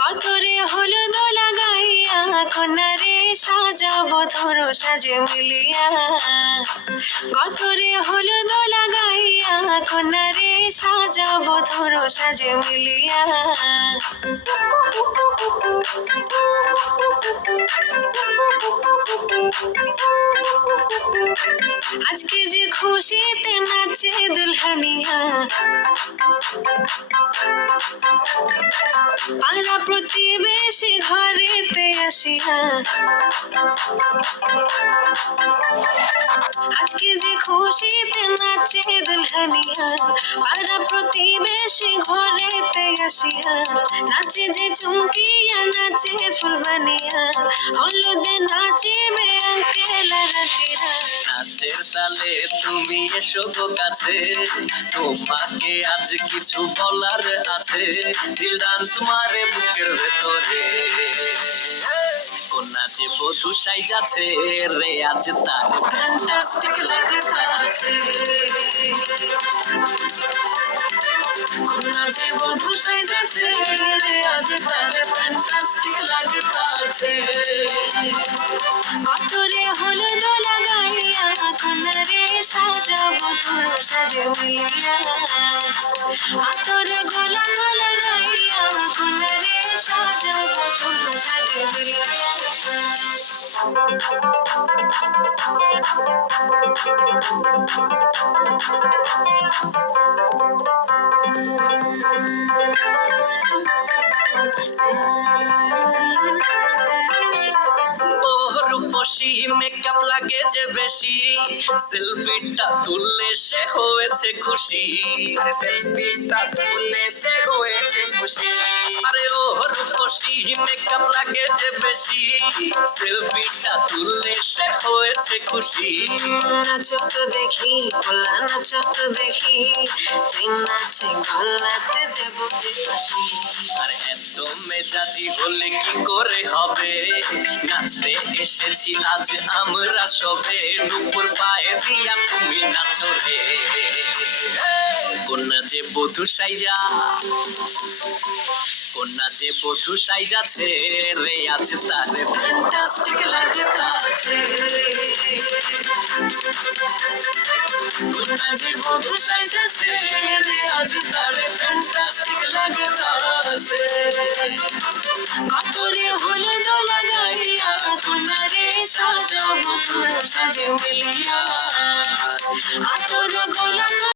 গতরে হলুদ লাগাইয়া কন্যারে সাজাবো, ধরো সাজে মিলিয়া। গতরে হলুদ লাগাইয়া কন্যারে সাজাবো, ধরো সাজে মিলিয়া। আজকে যে খুশিতে নাচে দুলহানিয়া। পাড়া প্রতিবেশী ঘরেতে আসিয়া। আজকে যে খুশিতে নাচে দুলহানিয়া, পাড়া প্রতিবেশী ঘরেতে আসিয়া। নাচে যে চুমকিয়া, নাচে ফুলবানিয়া। হলুদে আঙ্কেল রাতিরা তালে তুমি এসো গো কাছে। তোমাকে আজ কিছু বলার আছে। দিল ডান্স মারে বুকের ভেতরে। কোনা যে বধু সাই যাচ্ছে, রে আজ তার ফ্যান্টাস্টিক সাইজাছে রে আজ তার সাজে মিলিয়া আতর গোলাপ লাগাইয়া কনরে সাজাবো তোর সাজে মিলিয়া ও রূপসী মেকআপ লাগে যে বেশি? সেলফিটা তুললে সে হয়েছে খুশি। আরে সেলফিটা তুললে সে হয়েছে বেশি সেলফিটা তুললে সে হয়েছে খুশি। নাচো তো দেখি গোলা নাচো তো দেখি। নাচে গলাতে দেব যে ফাঁসি আর এত মেজাজি হলে কি করে হবে? নাচতে এসেছি আজ আমরা সবে। নুপুর পায়ে দিয়া তুমি নাচো রে কন্যা যে বধু সাইজা, কন্যা যে বধু সাইজাছে রে, আজ তারে ফ্যান্টাস্টিক লাগতাছে গুনা যে বধু সাইজাছে রে, আজ তারে ফ্যান্টাস্টিক লাগতাছে কতরে হলুদ লাগাইয়া কোনারে সাজাবো তোর সাজে মিলিয়া। আতর গোল